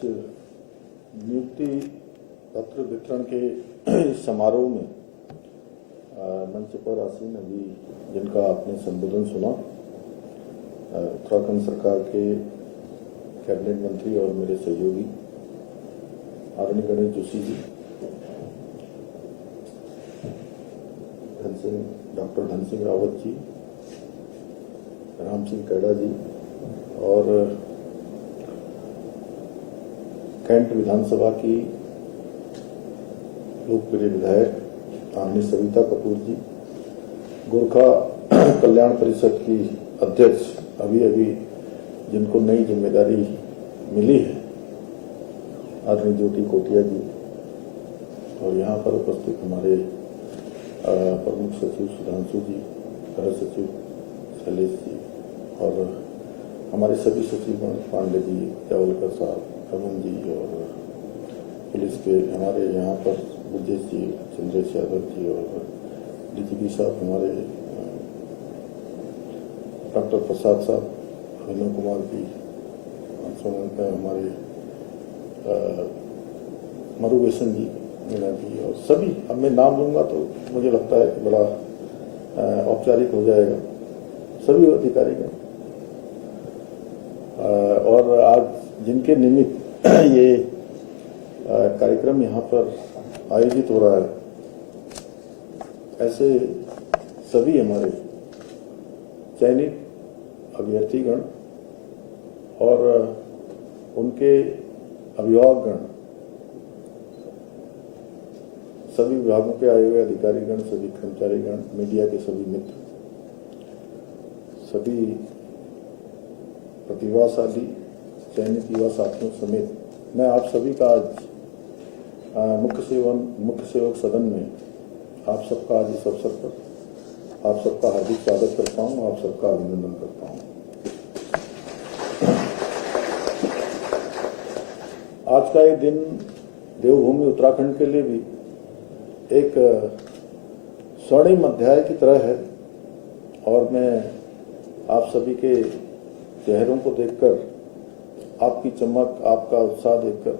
आज नियुक्ति पत्र वितरण के समारोह में मंच पर आसीन अभी जिनका आपने संबोधन सुना, उत्तराखंड सरकार के कैबिनेट मंत्री और मेरे सहयोगी आदरणीय गणेश जोशी जी, डॉक्टर धन सिंह रावत जी, राम सिंह कैडा जी और कैंट विधानसभा की लोकप्रिय विधायक आदरणीय सविता कपूर जी, गोरखा कल्याण परिषद की अध्यक्ष अभी अभी जिनको नई जिम्मेदारी मिली है आदरणीय ज्योति कोटिया जी, और यहाँ पर उपस्थित हमारे प्रमुख सचिव सुधांशु जी, गृह सचिव शैलेश जी और हमारे सभी सचिव पांडे जी, जावलकर साहब, रमन जी और पुलिस के हमारे यहाँ पर ब्रजेश जी, चंद्रेश यादव जी और डीजीपी साहब हमारे डॉक्टर प्रसाद साहब, विनोद कुमार जी, हमारे मरुवेशन जी, मीना जी और सभी, अब मैं नाम लूंगा तो मुझे लगता है कि बड़ा औपचारिक हो जाएगा, सभी अधिकारीगण और आज जिनके निमित्त ये कार्यक्रम यहाँ पर आयोजित हो रहा है, ऐसे सभी हमारे चयनित अभ्यर्थीगण और उनके अभिभावकगण, सभी विभागों के आए हुए अधिकारीगण, सभी कर्मचारीगण, मीडिया के सभी मित्र, सभी प्रतिभाशाली चयनित युवा साथियों समेत मैं आप सभी का आज मुख्य सेवक सदन में आप सबका आज इस अवसर पर आप सबका हार्दिक स्वागत करता हूं, आप सबका अभिनंदन करता हूं। आज का ये दिन देवभूमि उत्तराखंड के लिए भी एक स्वर्णिम अध्याय की तरह है और मैं आप सभी के चेहरों को देखकर, आपकी चमक, आपका उत्साह देखकर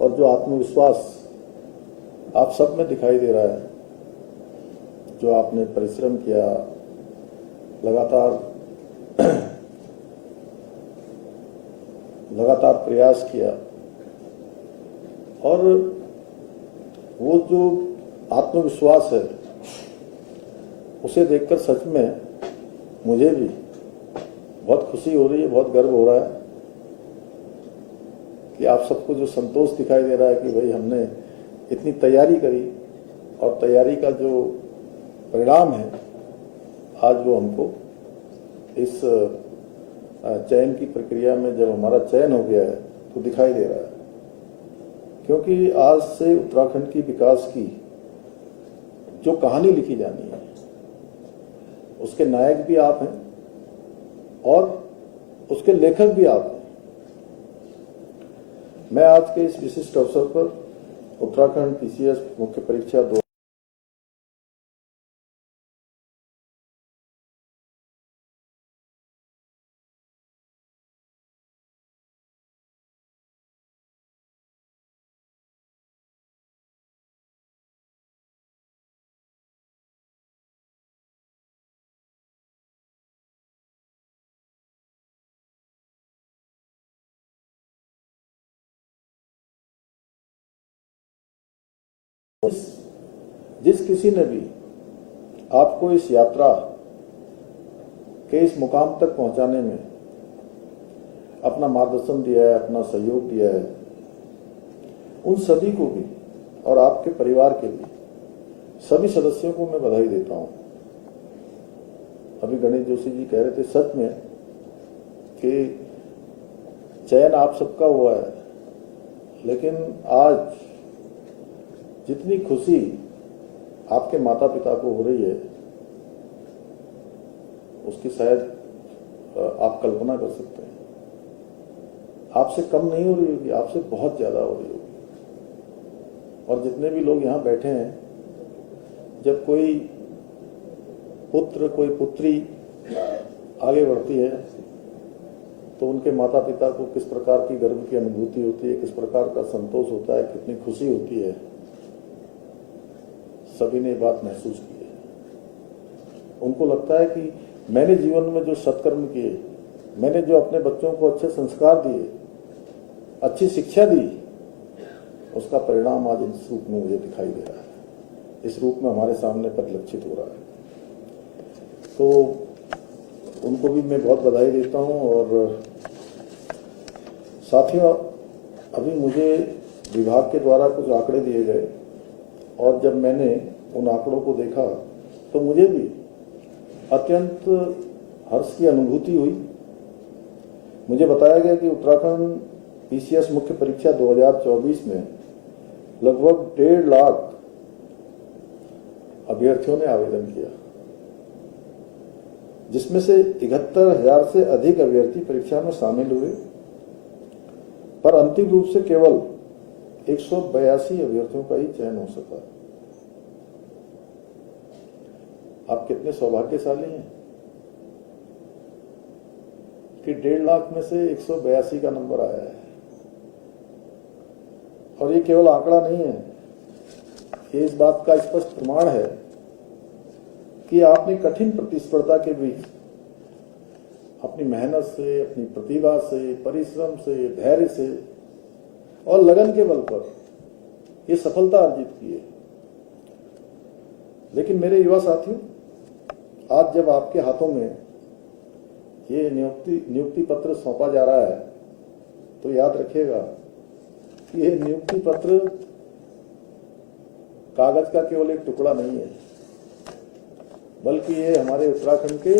और जो आत्मविश्वास आप सब में दिखाई दे रहा है, जो आपने परिश्रम किया, लगातार प्रयास किया और वो जो आत्मविश्वास है उसे देखकर सच में मुझे भी बहुत खुशी हो रही है, बहुत गर्व हो रहा है कि आप सबको जो संतोष दिखाई दे रहा है कि भाई हमने इतनी तैयारी करी और तैयारी का जो परिणाम है आज वो हमको इस चयन की प्रक्रिया में जब हमारा चयन हो गया है तो दिखाई दे रहा है, क्योंकि आज से उत्तराखंड की विकास की जो कहानी लिखी जानी है उसके नायक भी आप हैं और उसके लेखक भी आप हैं। मैं आज के इस विशिष्ट अवसर पर उत्तराखंड पीसीएस मुख्य परीक्षा 2 जिस किसी ने भी आपको इस यात्रा के इस मुकाम तक पहुंचाने में अपना मार्गदर्शन दिया है, अपना सहयोग दिया है, उन सभी को भी और आपके परिवार के भी सभी सदस्यों को मैं बधाई देता हूं। अभी गणेश जोशी जी कह रहे थे सच में कि चयन आप सबका हुआ है, लेकिन आज जितनी खुशी आपके माता पिता को हो रही है उसकी शायद आप कल्पना कर सकते हैं। आपसे कम नहीं हो रही होगी, आपसे बहुत ज्यादा हो रही होगी। और जितने भी लोग यहाँ बैठे हैं, जब कोई पुत्र कोई पुत्री आगे बढ़ती है तो उनके माता पिता को किस प्रकार की गर्व की अनुभूति होती है, किस प्रकार का संतोष होता है, कितनी खुशी होती है, सभी ने बात महसूस की है। उनको लगता है कि मैंने जीवन में जो सत्कर्म किए, मैंने जो अपने बच्चों को अच्छे संस्कार दिए, अच्छी शिक्षा दी, उसका परिणाम आज इस रूप में मुझे दिखाई दे रहा है, इस रूप में हमारे सामने परिलक्षित हो रहा है। तो उनको भी मैं बहुत बधाई देता हूं। और साथियों, अभी मुझे विभाग के द्वारा कुछ आंकड़े दिए गए और जब मैंने उन आंकड़ों को देखा तो मुझे भी अत्यंत हर्ष की अनुभूति हुई। मुझे बताया गया कि उत्तराखंड पीसीएस मुख्य परीक्षा 2024 में लगभग 1.5 लाख अभ्यर्थियों ने आवेदन किया, जिसमें से 71,000 से अधिक अभ्यर्थी परीक्षा में शामिल हुए, पर अंतिम रूप से केवल 182 अभ्यर्थियों का ही चयन हो सका। आप कितने सौभाग्यशाली हैं कि 1.5 लाख में से 182 का नंबर आया है। और ये केवल आंकड़ा नहीं है, ये इस बात का स्पष्ट प्रमाण है कि आपने कठिन प्रतिस्पर्धा के बीच अपनी मेहनत से, अपनी प्रतिभा से, परिश्रम से, धैर्य से और लगन के बल पर ये सफलता अर्जित की है। लेकिन मेरे युवा साथियों, आज जब आपके हाथों में ये नियुक्ति पत्र सौंपा जा रहा है तो याद रखिएगा कि ये नियुक्ति पत्र कागज का केवल एक टुकड़ा नहीं है, बल्कि ये हमारे उत्तराखंड के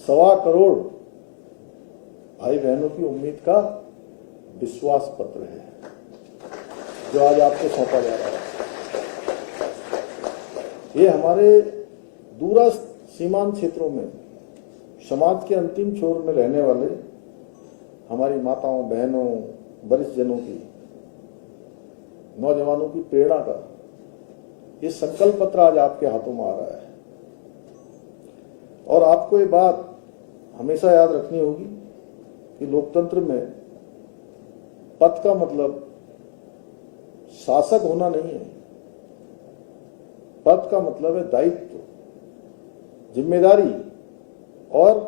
1.25 करोड़ भाई बहनों की उम्मीद का विश्वास पत्र है जो आज आपको सौंपा जा रहा है। ये हमारे दूरस्थ सीमांत क्षेत्रों में समाज के अंतिम छोर में रहने वाले हमारी माताओं, बहनों, वरिष्ठ जनों की, नौजवानों की प्रेरणा का ये संकल्प पत्र आज आपके हाथों में आ रहा है। और आपको ये बात हमेशा याद रखनी होगी कि लोकतंत्र में पद का मतलब शासक होना नहीं है। पद का मतलब है दायित्व, जिम्मेदारी, और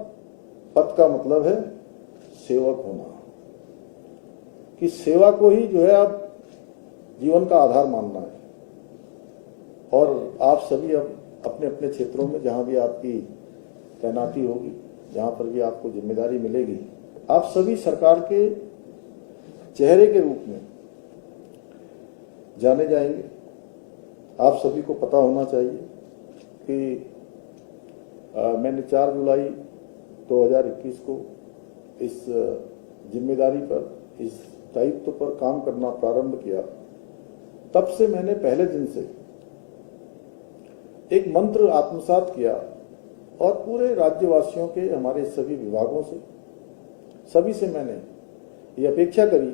पद का मतलब है सेवक होना, कि सेवा को ही जो है आप जीवन का आधार मानना है। और आप सभी अब अपने अपने क्षेत्रों में जहां भी आपकी तैनाती होगी, जहां पर भी आपको जिम्मेदारी मिलेगी, आप सभी सरकार के चेहरे के रूप में जाने जाएंगे। आप सभी को पता होना चाहिए कि मैंने 4 जुलाई 2021 को इस जिम्मेदारी पर, इस दायित्व पर काम करना प्रारंभ किया। तब से मैंने पहले दिन से एक मंत्र आत्मसात किया और पूरे राज्यवासियों के, हमारे सभी विभागों से, सभी से मैंने ये अपेक्षा करी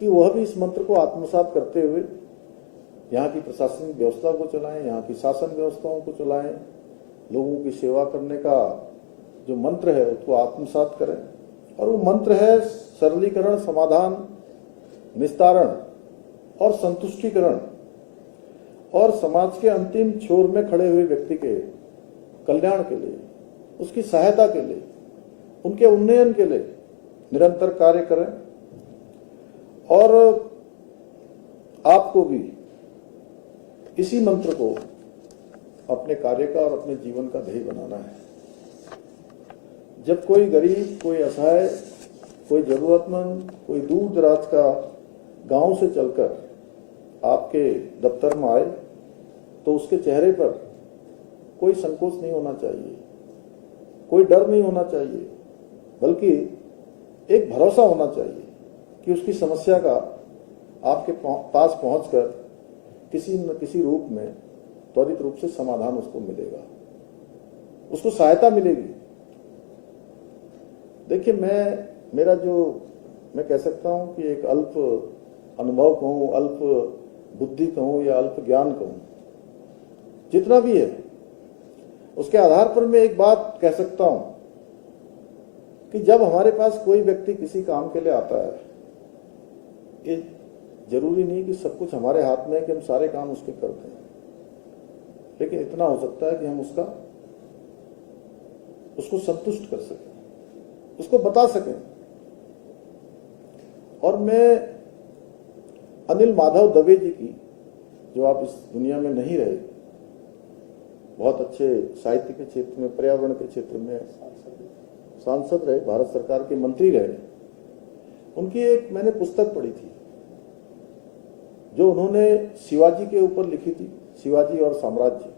कि वह भी इस मंत्र को आत्मसात करते हुए यहाँ की प्रशासनिक व्यवस्था को चलाएं, यहाँ की शासन व्यवस्थाओं को चलाएं, लोगों की सेवा करने का जो मंत्र है उसको आत्मसात करें। और वो मंत्र है सरलीकरण, समाधान, निस्तारण और संतुष्टिकरण, और समाज के अंतिम छोर में खड़े हुए व्यक्ति के कल्याण के लिए, उसकी सहायता के लिए, उनके उन्नयन के लिए निरंतर कार्य करें। और आपको भी इसी मंत्र को अपने कार्य का और अपने जीवन का ध्येय बनाना है। जब कोई गरीब, कोई असहाय, कोई जरूरतमंद, कोई दूर दराज का गांव से चलकर आपके दफ्तर में आए तो उसके चेहरे पर कोई संकोच नहीं होना चाहिए, कोई डर नहीं होना चाहिए, बल्कि एक भरोसा होना चाहिए कि उसकी समस्या का आपके पास पहुंचकर किसी न किसी रूप में त्वरित रूप से समाधान उसको मिलेगा, उसको सहायता मिलेगी। देखिए, मैं कह सकता हूं कि एक अल्प अनुभव कहूं, अल्प बुद्धि कहूं या अल्प ज्ञान कहूं, जितना भी है उसके आधार पर मैं एक बात कह सकता हूं कि जब हमारे पास कोई व्यक्ति किसी काम के लिए आता है, ये जरूरी नहीं कि सब कुछ हमारे हाथ में है कि हम सारे काम उसके करते हैं, लेकिन इतना हो सकता है कि हम उसको संतुष्ट कर सकें, उसको बता सकें। और मैं अनिल माधव दवे जी की, जो आप इस दुनिया में नहीं रहे, बहुत अच्छे साहित्य के क्षेत्र में, पर्यावरण के क्षेत्र में सांसद रहे, भारत सरकार के मंत्री रहे, उनकी एक मैंने पुस्तक पढ़ी थी जो उन्होंने शिवाजी के ऊपर लिखी थी, शिवाजी और साम्राज्य।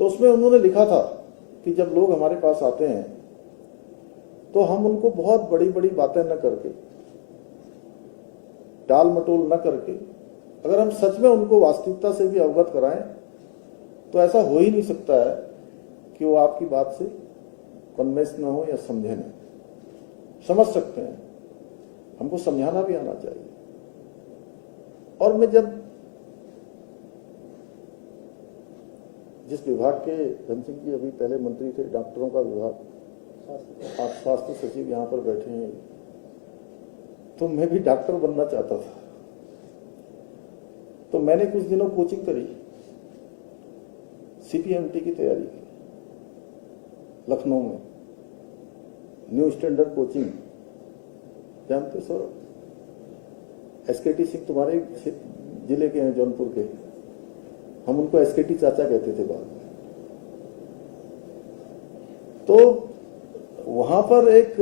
तो उसमें उन्होंने लिखा था कि जब लोग हमारे पास आते हैं तो हम उनको बहुत बड़ी बड़ी बातें न करके, टाल मटोल न करके, अगर हम सच में उनको वास्तविकता से भी अवगत कराएं तो ऐसा हो ही नहीं सकता है कि वो आपकी बात से कन्विंस न हो या समझे न। समझ सकते हैं, हमको समझाना भी आना चाहिए। और मैं जब जिस विभाग के, धन सिंह जी अभी पहले मंत्री थे, डॉक्टरों का विभाग, आप स्वास्थ्य सचिव यहाँ पर बैठे हैं, तो मैं भी डॉक्टर बनना चाहता था। तो मैंने कुछ दिनों कोचिंग करी, सीपीएमटी की तैयारी की लखनऊ में, न्यू स्टैंडर्ड कोचिंग, जानते सर? एसकेटी सिंह तुम्हारे जिले के हैं, जौनपुर के, हम उनको एसकेटी चाचा कहते थे बाद में। तो वहां पर एक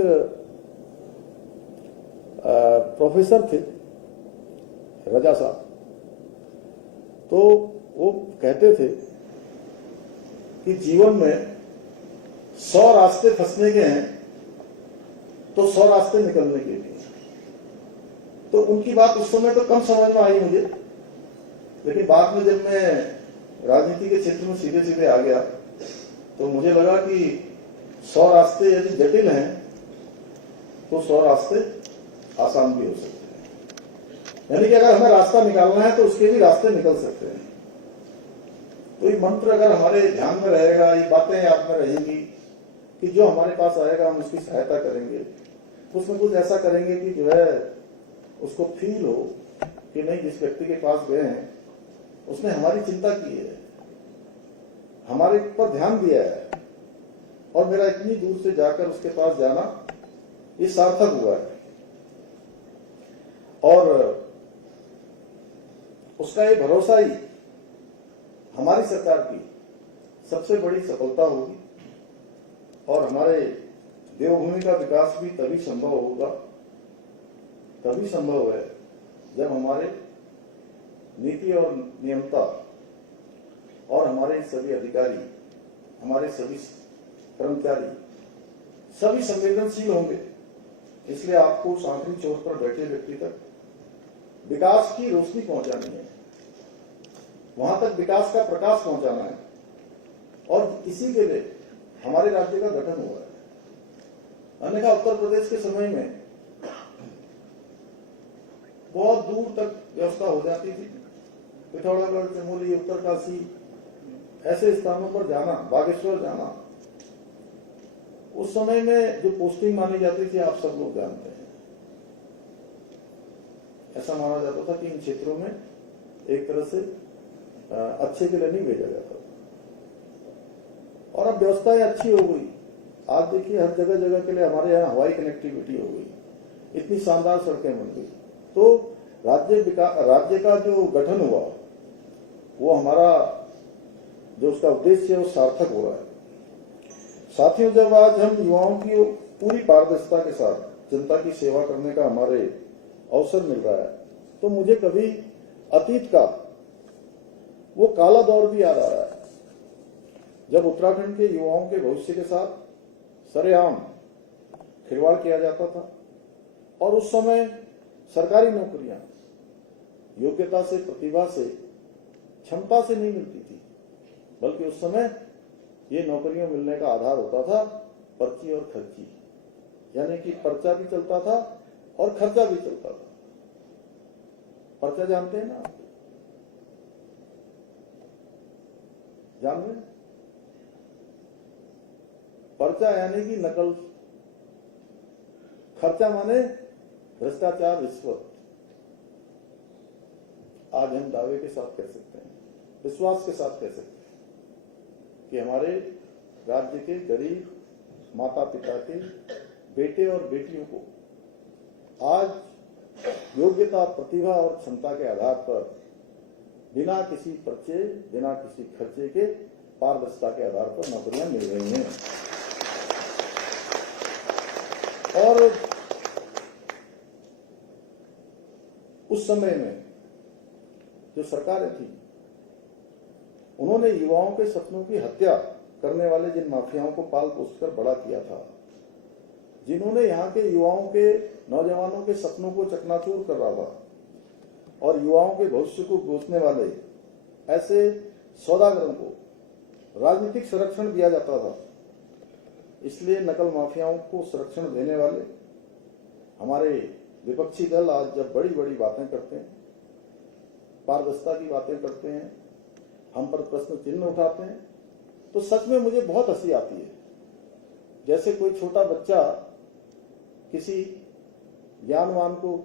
प्रोफेसर थे, रजा साहब, तो वो कहते थे कि जीवन में 100 रास्ते फंसने के हैं तो 100 रास्ते निकलने के लिए। तो उनकी बात उस समय तो कम समझ में आई मुझे, लेकिन बाद में जब मैं राजनीति के क्षेत्र में सीधे सीधे आ गया तो मुझे लगा कि 100 रास्ते यदि जटिल हैं तो 100 रास्ते आसान भी हो सकते हैं। यानी कि अगर हमें रास्ता निकालना है तो उसके भी रास्ते निकल सकते हैं। तो ये मंत्र अगर हमारे ध्यान में रहेगा, ये बातें याद में रहेंगी कि जो हमारे पास आएगा हम उसकी सहायता करेंगे, उसमें कुछ ऐसा करेंगे कि जो है उसको फील हो कि नहीं, जिस व्यक्ति के पास गए हैं उसने हमारी चिंता की है, हमारे पर ध्यान दिया है, और मेरा इतनी दूर से जाकर उसके पास जाना ये सार्थक हुआ है। और उसका ये भरोसा ही हमारी सरकार की सबसे बड़ी सफलता होगी। और हमारे देवभूमि का विकास भी तभी संभव होगा, तभी संभव है जब हमारे नीति और नियमता और हमारे सभी अधिकारी, हमारे सभी कर्मचारी सभी संवेदनशील होंगे। इसलिए आपको आखिरी छोर पर बैठे व्यक्ति तक विकास की रोशनी पहुंचानी है, वहां तक विकास का प्रकाश पहुंचाना है, और इसी के लिए हमारे राज्य का गठन हुआ है। अन्यथा उत्तर प्रदेश के समय में बहुत दूर तक व्यवस्था हो जाती थी, पिथौरागढ़, चमोली, उत्तरकाशी, ऐसे स्थानों पर जाना, बागेश्वर जाना, उस समय में जो पोस्टिंग मानी जाती थी आप सब लोग जानते हैं। ऐसा माना जाता था कि इन क्षेत्रों में एक तरह से अच्छे के लिए नहीं भेजा जाता। और अब व्यवस्थाएं अच्छी हो गई। आप देखिए हर जगह जगह के लिए हमारे यहाँ हवाई कनेक्टिविटी हो गई, इतनी शानदार सड़कें बन गई। तो राज्य का जो गठन हुआ वो हमारा जो उसका उद्देश्य है वो सार्थक हो रहा है। साथियों, जब आज हम युवाओं की पूरी पारदर्शिता के साथ जनता की सेवा करने का हमारे अवसर मिल रहा है, तो मुझे कभी अतीत का वो काला दौर भी याद आ रहा है, जब उत्तराखंड के युवाओं के भविष्य के साथ सरेआम खिलवाड़ किया जाता था। और उस समय सरकारी नौकरियां योग्यता से, प्रतिभा से, क्षमता से नहीं मिलती थी, बल्कि उस समय ये नौकरियां मिलने का आधार होता था पर्ची और खर्ची, यानी कि पर्चा भी चलता था और खर्चा भी चलता था। पर्चा जानते हैं ना? जान रहे? पर्चा यानी कि नकल खर्चा माने भ्रष्टाचार, रिश्वत। आज हम दावे के साथ कह सकते हैं, विश्वास के साथ कह सकते हैं कि हमारे राज्य के गरीब माता पिता के बेटे और बेटियों को आज योग्यता, प्रतिभा और क्षमता के आधार पर बिना किसी पर्चे, बिना किसी खर्चे के, पारदर्शिता के आधार पर नौकरियां मिल रही हैं। और उस समय में जो सरकारें थी, उन्होंने युवाओं के सपनों की हत्या करने वाले जिन माफियाओं को पाल पोस कर बड़ा किया था, जिन्होंने यहाँ के युवाओं के, नौजवानों के सपनों को चकनाचूर कर रहा था और युवाओं के भविष्य को बेचने वाले ऐसे सौदागरों को राजनीतिक संरक्षण दिया जाता था। इसलिए नकल माफियाओं को संरक्षण देने वाले हमारे विपक्षी दल आज जब बड़ी बड़ी बातें करते हैं, पारदर्शिता की बातें करते हैं, हम पर प्रश्न चिन्ह उठाते हैं, तो सच में मुझे बहुत हंसी आती है। जैसे कोई छोटा बच्चा किसी ज्ञानवान को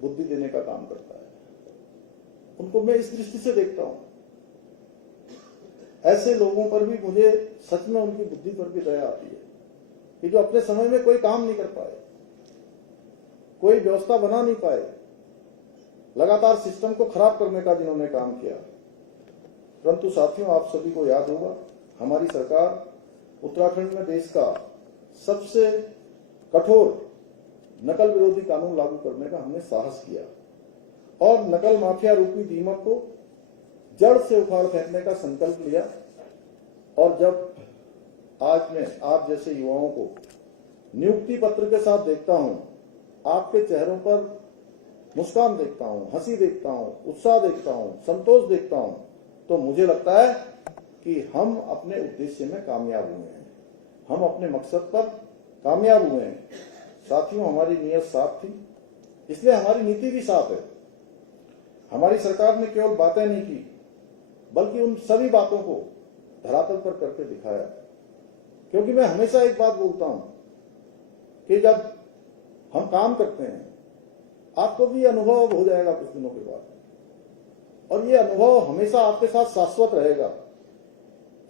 बुद्धि देने का काम करता है। उनको मैं इस दृष्टि से देखता हूं। ऐसे लोगों पर भी मुझे सच में उनकी बुद्धि पर भी दया आती है कि जो अपने समय में कोई काम नहीं कर पाए, कोई व्यवस्था बना नहीं पाए, लगातार सिस्टम को खराब करने का जिन्होंने काम किया। परंतु साथियों, आप सभी को याद होगा, हमारी सरकार उत्तराखंड में देश का सबसे कठोर नकल विरोधी कानून लागू करने का हमने साहस किया और नकल माफिया रूपी दीमक को जड़ से उखाड़ फेंकने का संकल्प लिया। और जब आज मैं आप जैसे युवाओं को नियुक्ति पत्र के साथ देखता हूं, आपके चेहरों पर मुस्कान देखता हूं, हंसी देखता हूं, उत्साह देखता हूं, संतोष देखता हूं, तो मुझे लगता है कि हम अपने उद्देश्य में कामयाब हुए हैं, हम अपने मकसद पर कामयाब हुए हैं। साथियों, हमारी नीयत साफ थी, इसलिए हमारी नीति भी साफ है। हमारी सरकार ने केवल बातें नहीं की, बल्कि उन सभी बातों को धरातल पर करके दिखाया। क्योंकि मैं हमेशा एक बात बोलता हूं कि जब हम काम करते हैं, आपको भी अनुभव हो जाएगा कुछ दिनों के बाद, और ये अनुभव हमेशा आपके साथ शाश्वत रहेगा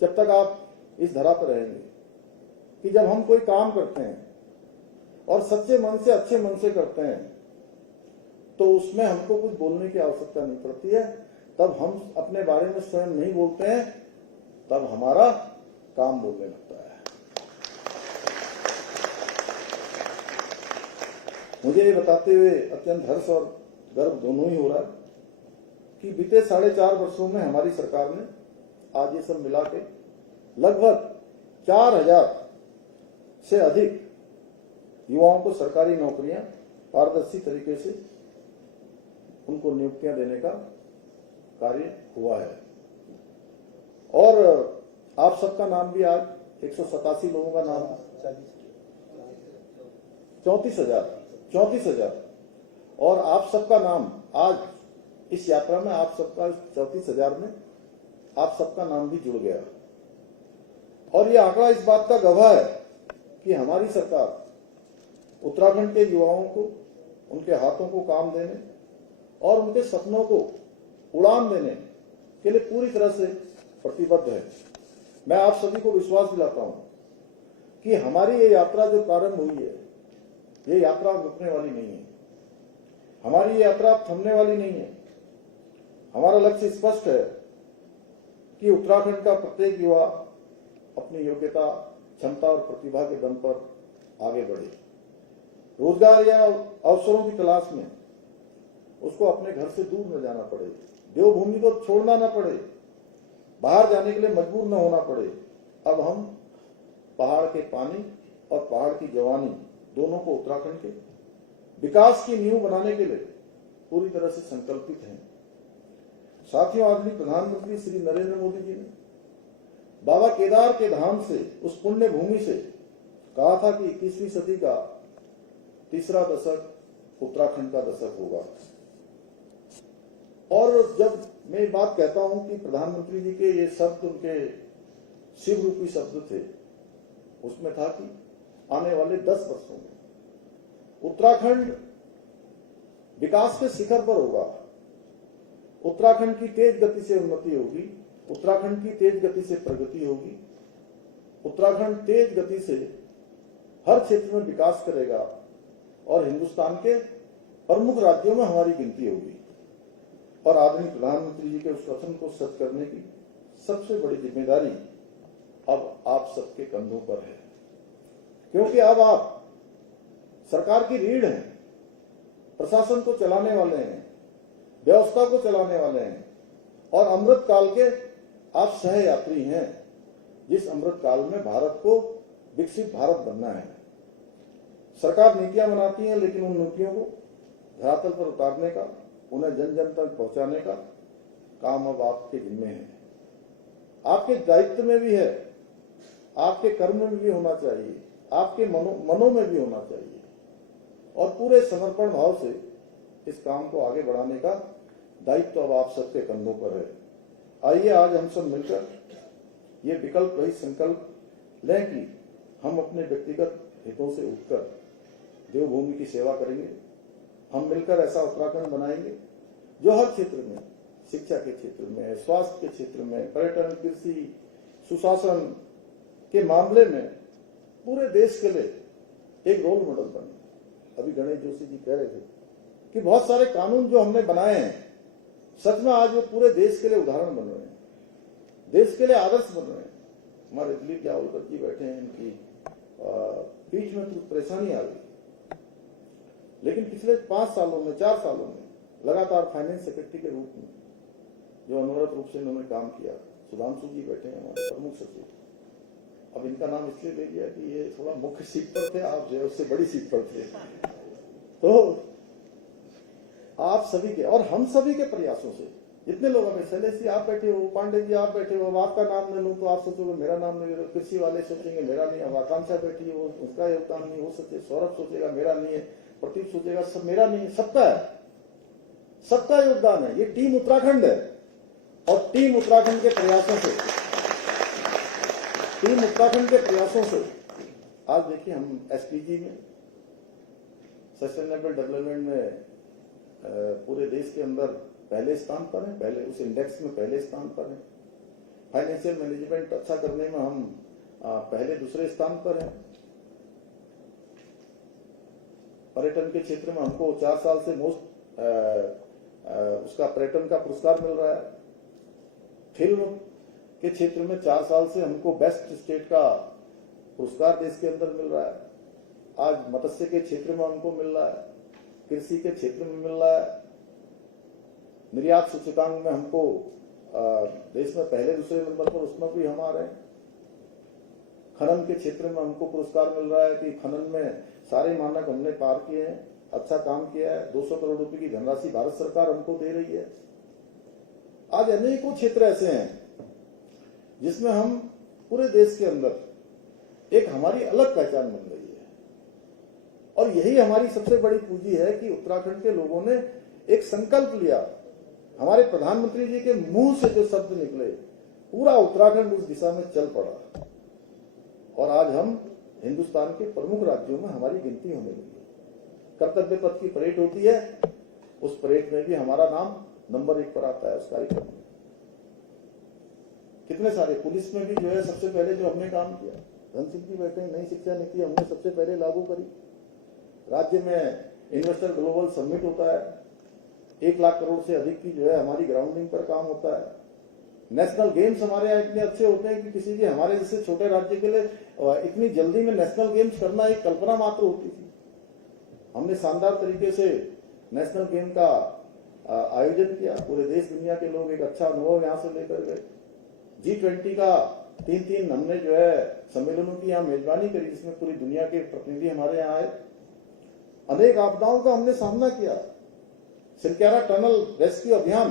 जब तक आप इस धरा पर रहेंगे, कि जब हम कोई काम करते हैं और सच्चे मन से, अच्छे मन से करते हैं, तो उसमें हमको कुछ बोलने की आवश्यकता नहीं पड़ती है। तब हम अपने बारे में स्वयं नहीं बोलते हैं, तब हमारा काम बोलने लगता है। मुझे ये बताते हुए अत्यंत हर्ष और गर्व दोनों ही हो रहा है कि बीते 4.5 वर्षों में हमारी सरकार ने आज ये सब मिला के लगभग 4000 से अधिक युवाओं को सरकारी नौकरियां पारदर्शी तरीके से उनको नियुक्तियां देने का कार्य हुआ है। और आप सबका नाम भी आज 187 लोगों का नाम, 34,000 और आप सबका नाम आज इस यात्रा में, आप सबका 34,000 में आप सबका नाम भी जुड़ गया। और ये आंकड़ा इस बात का गवाह है कि हमारी सरकार उत्तराखंड के युवाओं को, उनके हाथों को काम देने और उनके सपनों को उड़ान देने के लिए पूरी तरह से प्रतिबद्ध है। मैं आप सभी को विश्वास दिलाता हूं कि हमारी ये यात्रा जो प्रारंभ हुई है, ये यात्रा रुकने वाली नहीं है, हमारी ये यात्रा थमने वाली नहीं है। हमारा लक्ष्य स्पष्ट है कि उत्तराखंड का प्रत्येक युवा अपनी योग्यता, क्षमता और प्रतिभा के दम पर आगे बढ़े। रोजगार या अवसरों की तलाश में उसको अपने घर से दूर न जाना पड़े, देवभूमि को छोड़ना न पड़े, बाहर जाने के लिए मजबूर न होना पड़े। अब हम पहाड़ के पानी और पहाड़ की जवानी दोनों को उत्तराखंड के विकास की नींव बनाने के लिए पूरी तरह से संकल्पित हैं। साथियों, आदरणीय प्रधानमंत्री श्री नरेंद्र मोदी जी ने बाबा केदार के धाम से, उस पुण्य भूमि से कहा था कि 21वीं सदी का तीसरा दशक उत्तराखंड का दशक होगा। और जब मैं बात कहता हूं कि प्रधानमंत्री जी के ये शब्द उनके शिव रूपी शब्द थे, उसमें था कि आने वाले 10 वर्षों में उत्तराखंड विकास के शिखर पर होगा। उत्तराखंड की तेज गति से उन्नति होगी, उत्तराखंड की तेज गति से प्रगति होगी, उत्तराखंड तेज गति से हर क्षेत्र में विकास करेगा और हिंदुस्तान के प्रमुख राज्यों में हमारी गिनती होगी। और आदरणीय प्रधानमंत्री जी के उस वचन को सच करने की सबसे बड़ी जिम्मेदारी अब आप सबके कंधों पर है, क्योंकि अब आप सरकार की रीढ़ हैं, प्रशासन को चलाने वाले हैं, व्यवस्था को चलाने वाले हैं और अमृत काल के आप सह यात्री हैं, जिस अमृत काल में भारत को विकसित भारत बनना है। सरकार नीतियां बनाती है, लेकिन उन नीतियों को धरातल पर उतारने का, उन्हें जन जन तक पहुंचाने का काम अब आपके जिम्मे है। आपके दायित्व में भी है, आपके कर्म में भी होना चाहिए, आपके मनों में भी होना चाहिए और पूरे समर्पण भाव से इस काम को आगे बढ़ाने का दायित्व अब आप सबके कंधों पर है। आइए आज हम सब मिलकर ये विकल्प रहित संकल्प लें कि हम अपने व्यक्तिगत हितों से उठकर देवभूमि की सेवा करेंगे। हम मिलकर ऐसा उत्तराखंड बनाएंगे जो हर क्षेत्र में, शिक्षा के क्षेत्र में, स्वास्थ्य के क्षेत्र में, पर्यटन, कृषि, सुशासन के मामले में पूरे देश के लिए एक रोल मॉडल बने। अभी गणेश जोशी जी कह रहे थे कि बहुत सारे कानून जो हमने बनाए हैं, सच में आज वो पूरे देश के लिए उदाहरण बन रहे हैं, देश के लिए आदर्श बन रहे हैं। हमारे दिलीप जावलकर जी बैठे हैं, इनकी पीठ में तो परेशानी आ गई, लेकिन पिछले 5 सालों में, 4 सालों में लगातार फाइनेंस सेक्रेटरी के रूप में जो अनवरत रूप से इन्होंने काम किया। सुधांशु जी बैठे हैं, हमारे प्रमुख सचिव। अब इनका नाम इसलिए ले लिया कि ये थोड़ा मुख्य सीट पर थे, आप जो है उससे बड़ी सीट पर थे। तो आप सभी के और हम सभी के प्रयासों से जितने लोग हमें, शैलेश जी आप बैठे हो, पांडे जी आप बैठे हो, अब आपका नाम ले लूं तो आप सोचोगे मेरा नाम नहीं, कृषि वाले सोचेंगे मेरा नहीं, अब आकांक्षा बैठी है, उसका योगदान नहीं हो सके, सौरभ सोचेगा मेरा नहीं है, प्रदीप सोचेगा सब मेरा नहीं है, सबका है, सबका योगदान है। ये टीम उत्तराखंड है और टीम उत्तराखंड के प्रयासों से आज देखिए हम एसपीजी में, सस्टेनेबल डेवलपमेंट में पूरे देश के अंदर पहले स्थान पर है, पहले उस इंडेक्स में पहले स्थान पर है। फाइनेंशियल मैनेजमेंट अच्छा करने में हम पहले दूसरे स्थान पर हैं। पर्यटन के क्षेत्र में हमको 4 साल से उसका पर्यटन का पुरस्कार मिल रहा है। फिल्म के क्षेत्र में 4 साल से हमको बेस्ट स्टेट का पुरस्कार देश के अंदर मिल रहा है। आज मत्स्य के क्षेत्र में हमको मिल रहा है, कृषि के क्षेत्र में मिल रहा है, निर्यात सूचकांक में हमको देश में पहले दूसरे नंबर पर, उसमें भी हम आ रहे हैं। खनन के क्षेत्र में हमको पुरस्कार मिल रहा है कि खनन में सारे मानक हमने पार किए हैं, अच्छा काम किया है। 200 करोड़ रुपए की धनराशि भारत सरकार हमको दे रही है। आज अनेकों क्षेत्र ऐसे हैं जिसमें हम पूरे देश के अंदर एक हमारी अलग पहचान बन रही है और यही हमारी सबसे बड़ी पूंजी है कि उत्तराखंड के लोगों ने एक संकल्प लिया। हमारे प्रधानमंत्री जी के मुंह से जो शब्द निकले, पूरा उत्तराखंड उस दिशा में चल पड़ा और आज हम हिंदुस्तान के प्रमुख राज्यों में हमारी गिनती होने लगी। कर्तव्य पथ की परेड होती है, उस परेड में भी हमारा नाम नंबर 1 पर आता है उस कार्यक्रम में। कितने सारे पुलिस में भी जो है सबसे पहले जो हमने काम किया, धन सिंह जी बैठे, नई शिक्षा नीति हमने सबसे पहले लागू करी। राज्य में इन्वेस्टर ग्लोबल समिट होता है, 1 लाख करोड़ से अधिक की जो है हमारी ग्राउंडिंग पर काम होता है। नेशनल गेम्स हमारे यहाँ इतने अच्छे होते हैं कि किसी भी हमारे जैसे छोटे राज्य के लिए इतनी जल्दी में नेशनल गेम्स करना एक कल्पना मात्र होती थी। हमने शानदार तरीके से नेशनल गेम का आयोजन किया, पूरे देश दुनिया के लोग एक अच्छा अनुभव यहाँ से लेकर गए। G20 का 3 हमने जो है सम्मेलनों की यहाँ मेजबानी करी, जिसमें पूरी दुनिया के प्रतिनिधि हमारे यहाँ आए। अनेक आपदाओं का हमने सामना किया। सिलक्यारा टनल रेस्क्यू अभियान,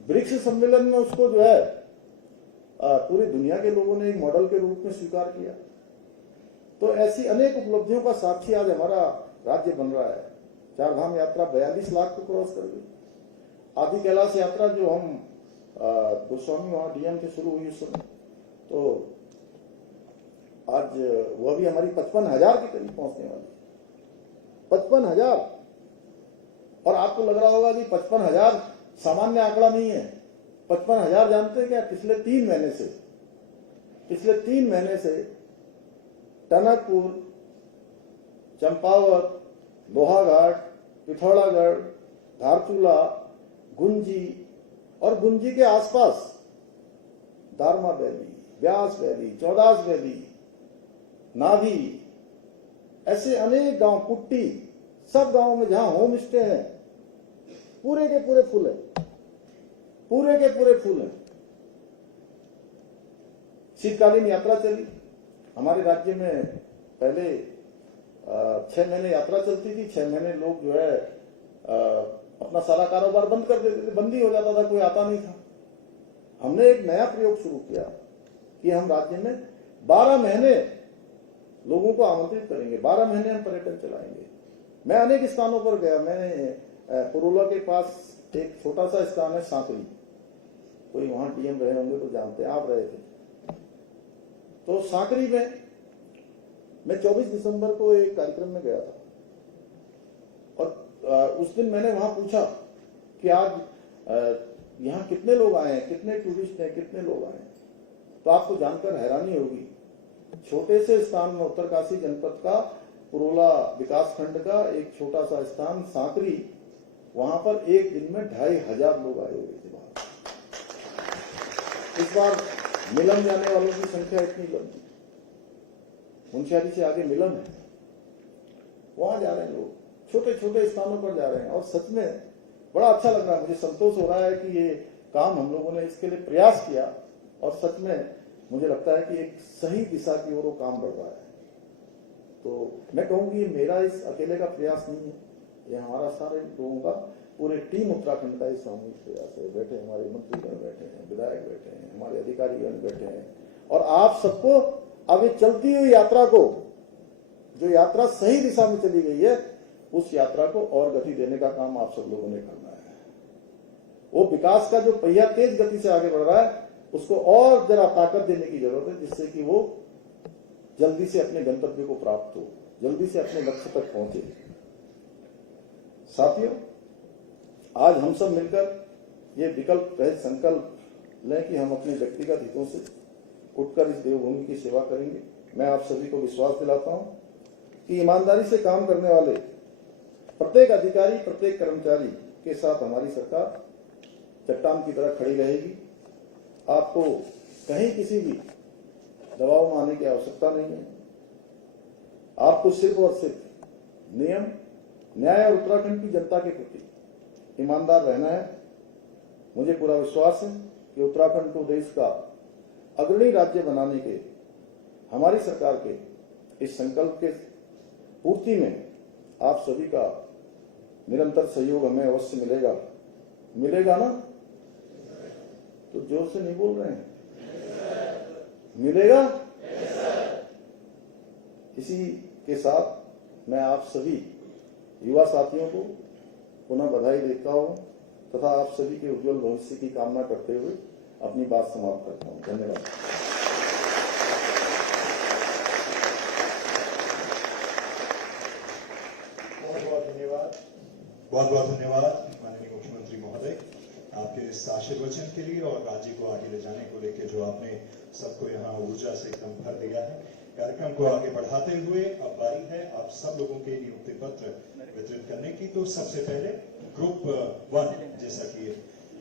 ब्रिक्स सम्मेलन में उसको जो है पूरी दुनिया के लोगों ने एक मॉडल के रूप में स्वीकार किया। तो ऐसी अनेक उपलब्धियों का साक्षी आज हमारा राज्य बन रहा है। 4 धाम यात्रा 42 लाख को क्रॉस कर गई। आदि कैलाश यात्रा जो हम गोस्वामी वहां डीएम से शुरू हुई उस समय, तो आज वह भी हमारी 55,000 के करीब पहुंचने वाली। 55,000। और आपको लग रहा होगा कि 55,000 सामान्य आंकड़ा नहीं है। 55,000 जानते हैं क्या? पिछले 3 महीने से टनकपुर, चंपावत, लोहाघाट, पिथौरागढ़, धारचूला, गुंजी और गुंजी के आसपास Darma valley, Byas valley, Chaudas valley, Nabhi, ऐसे अनेक गांव, कुट्टी, सब गांवों में जहां होम स्टे हैं, पूरे के पूरे फुल है, पूरे के पूरे फुल है। शीतकालीन यात्रा चली हमारे राज्य में। पहले 6 महीने यात्रा चलती थी। 6 महीने लोग जो है अपना सारा कारोबार बंद कर देते थे, बंदी हो जाता था, कोई आता नहीं था। हमने एक नया प्रयोग शुरू किया कि हम राज्य में 12 महीने लोगों को आमंत्रित करेंगे, 12 महीने हम पर्यटन चलाएंगे। मैं अनेक स्थानों पर गया। मैंने पुरुला के पास एक छोटा सा स्थान है सांकरी, कोई वहां डीएम रहे होंगे तो जानते हैं, आप रहे थे। तो सांकरी में मैं 24 दिसंबर को एक कार्यक्रम में गया था और उस दिन मैंने वहां पूछा कि आज यहाँ कितने लोग आए हैं, कितने टूरिस्ट हैं, कितने लोग आए हैं। तो आपको जानकर हैरानी होगी, छोटे से स्थान में उत्तरकाशी जनपद का पुरोला विकास खंड का एक छोटा सा स्थान सांकरी, वहां पर एक दिन में 2,500 लोग आए हुए थे। इस बार मिलन जाने वालों की संख्या इतनी लंबी, मुंशियारी से आगे मिलन है, वहां जा रहे हैं लोग, छोटे छोटे स्थानों पर जा रहे हैं। और सच में बड़ा अच्छा लग रहा है, मुझे संतोष हो रहा है कि ये काम हम लोगों ने इसके लिए प्रयास किया और सच में मुझे लगता है कि एक सही दिशा की ओर वो काम बढ़ रहा है। तो मैं कहूंगी ये मेरा इस अकेले का प्रयास नहीं है, ये हमारा सारे लोगों का, पूरे टीम उत्तराखंड का इस सामूहिक प्रयास है। बैठे हमारे मंत्रीगण बैठे हैं, विधायक बैठे हैं, हमारे अधिकारीगण बैठे हैं, और आप सबको अब ये चलती हुई यात्रा को, जो यात्रा सही दिशा में चली गई है, उस यात्रा को और गति देने का काम आप सब लोगों ने करना है। वो विकास का जो पहिया तेज गति से आगे बढ़ रहा है, उसको और जरा ताकत देने की जरूरत है, जिससे कि वो जल्दी से अपने गंतव्य को प्राप्त हो, जल्दी से अपने लक्ष्य तक पहुंचे। साथियों, आज हम सब मिलकर ये विकल्प रहित संकल्प लें कि हम अपने व्यक्तिगत हितों से उठकर इस देवभूमि की सेवा करेंगे। मैं आप सभी को विश्वास दिलाता हूं कि ईमानदारी से काम करने वाले प्रत्येक अधिकारी, प्रत्येक कर्मचारी के साथ हमारी सरकार चट्टान की तरह खड़ी रहेगी। आपको कहीं किसी भी दबाव में आने की आवश्यकता नहीं है। आपको सिर्फ और सिर्फ नियम, न्याय और उत्तराखंड की जनता के प्रति ईमानदार रहना है। मुझे पूरा विश्वास है कि उत्तराखंड को देश का अग्रणी राज्य बनाने के हमारी सरकार के इस संकल्प के पूर्ति में आप सभी का निरंतर सहयोग हमें अवश्य मिलेगा। मिलेगा ना? तो जोर से नहीं बोल रहे हैं, मिलेगा? इसी के साथ मैं आप सभी युवा साथियों को पुनः बधाई देता हूं तथा आप सभी के उज्जवल भविष्य की कामना करते हुए अपनी बात समाप्त करता हूं। धन्यवाद। बहुत बहुत धन्यवाद माननीय मुख्यमंत्री महोदय, आपके इस आशीर्वचन के लिए और राज्य को आगे ले जाने को लेकर जो आपने सबको यहाँ ऊर्जा से एकदम भर दिया है। कार्यक्रम को आगे बढ़ाते हुए अब बारी है आप सब लोगों के नियुक्ति पत्र वितरित करने की। तो सबसे पहले ग्रुप 1, जैसा कि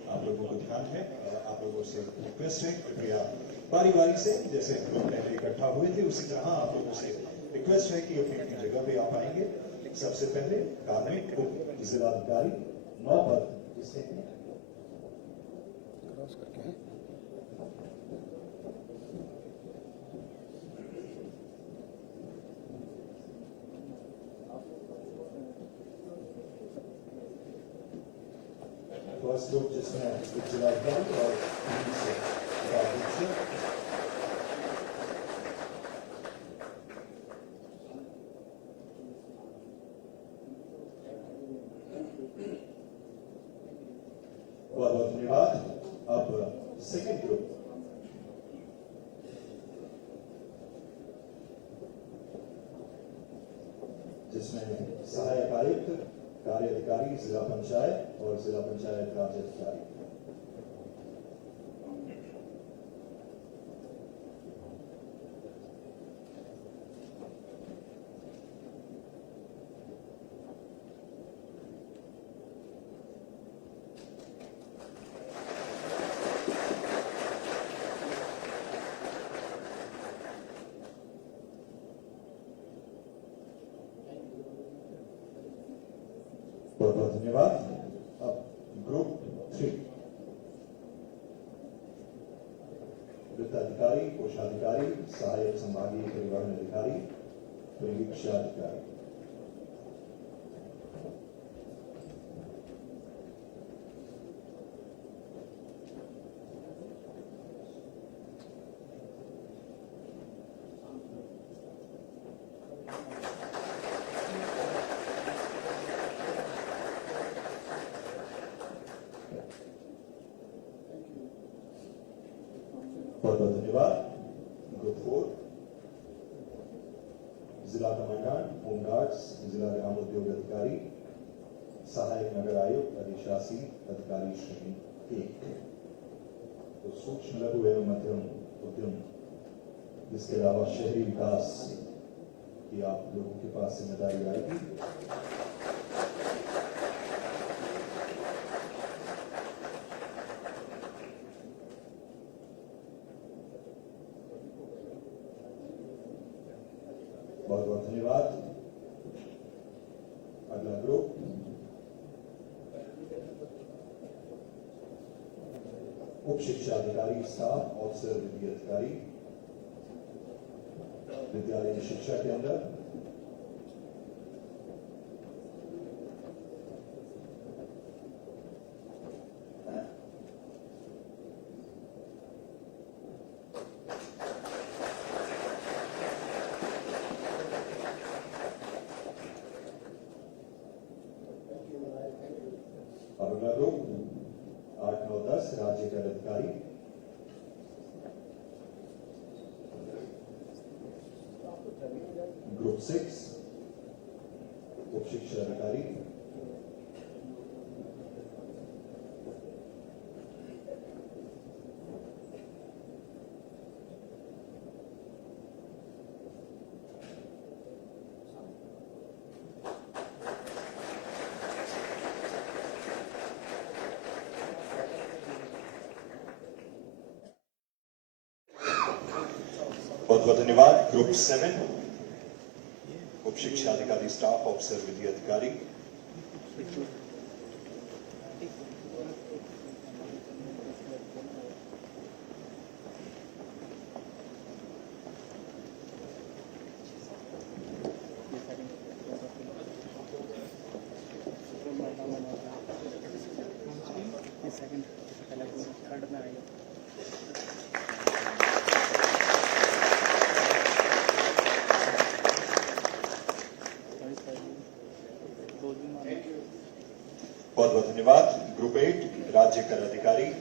आप लोगों को ध्यान है, आप लोगों से रिक्वेस्ट है कृपया बारी बारी से, जैसे हम लोग पहले इकट्ठा हुए थे उसी तरह आप लोगों से रिक्वेस्ट है कि अपनी अपनी जगह पे आप आएंगे। सबसे पहले कार्मिक उप जिलाधिकारी 9 पद जिससे फर्स्ट ग्रुप जिसमें उप जिलाधिकारी और बहुत बहुत धन्यवाद। अब सेकेंड ग्रुप जिसमें जिसमें सहायक आयुक्त, कार्य अधिकारी, जिला पंचायत और जिला पंचायत राज अधिकारी। बहुत बहुत धन्यवाद। अब ग्रुप 3 वित्ताधिकारी, कोषाधिकारी, सहायक संभागीय परिवहन अधिकारी, परीक्षा अधिकारी। बहुत बहुत धन्यवाद। ग्रुप 4 जिला कमांडेंट, होमगार्ड्स, जिला ग्राम उद्योग अधिकारी, सहायक नगर आयुक्त, अधिशासी अधिकारी श्रेणी 1। तो सूक्ष्म लघु एवं मध्यम उद्यम, इसके अलावा शहरी विकास की आप लोगों के पास जिम्मेदारी आएगी। बहुत बहुत धन्यवाद। अगला ग्रुप उप शिक्षा अधिकारी, स्टाफ ऑफिसर, विधि अधिकारी, विद्यालय शिक्षा के अंदर। अगला ग्रुप 8, 9, 10 राज्य कर अधिकारी, ग्रुप 6 उप शिक्षा अधिकारी, बहुत बहुत धन्यवाद। ग्रुप 7 उप शिक्षा अधिकारी, स्टाफ ऑफिसर, विधि अधिकारी, बहुत बहुत धन्यवाद। ग्रुप 8 राज्य कर अधिकारी,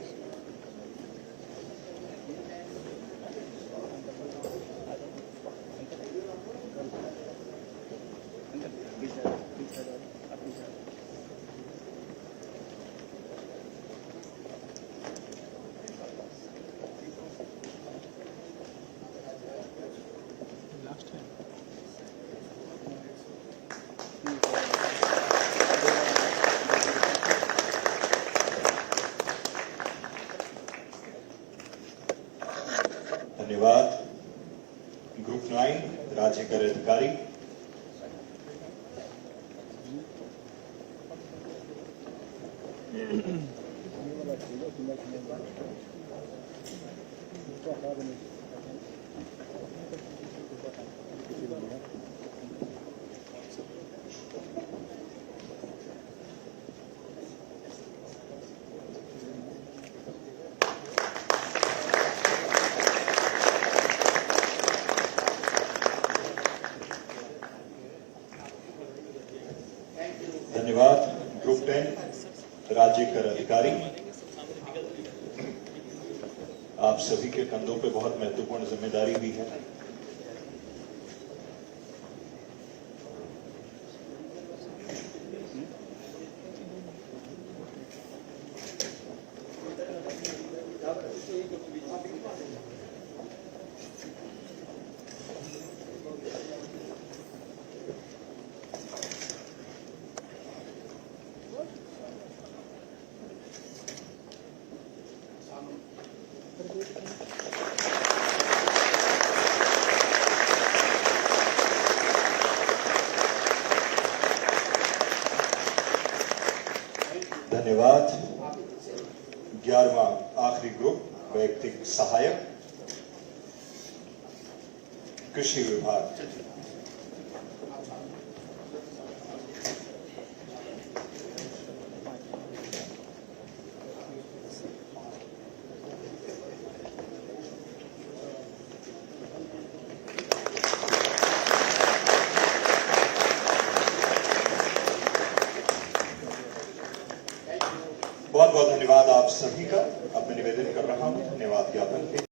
धन्यवाद। ग्रुप 9 राज्य कर अधिकारी, धन्यवाद। ग्रुप 10 राज्य कर अधिकारी, आप सभी के कंधों पे बहुत महत्वपूर्ण जिम्मेदारी भी है। वैयक्तिक सहायक, कृषि विभाग, बहुत बहुत धन्यवाद आप सभी का। अब मैं निवेदन कर रहा हूं धन्यवाद ज्ञापन के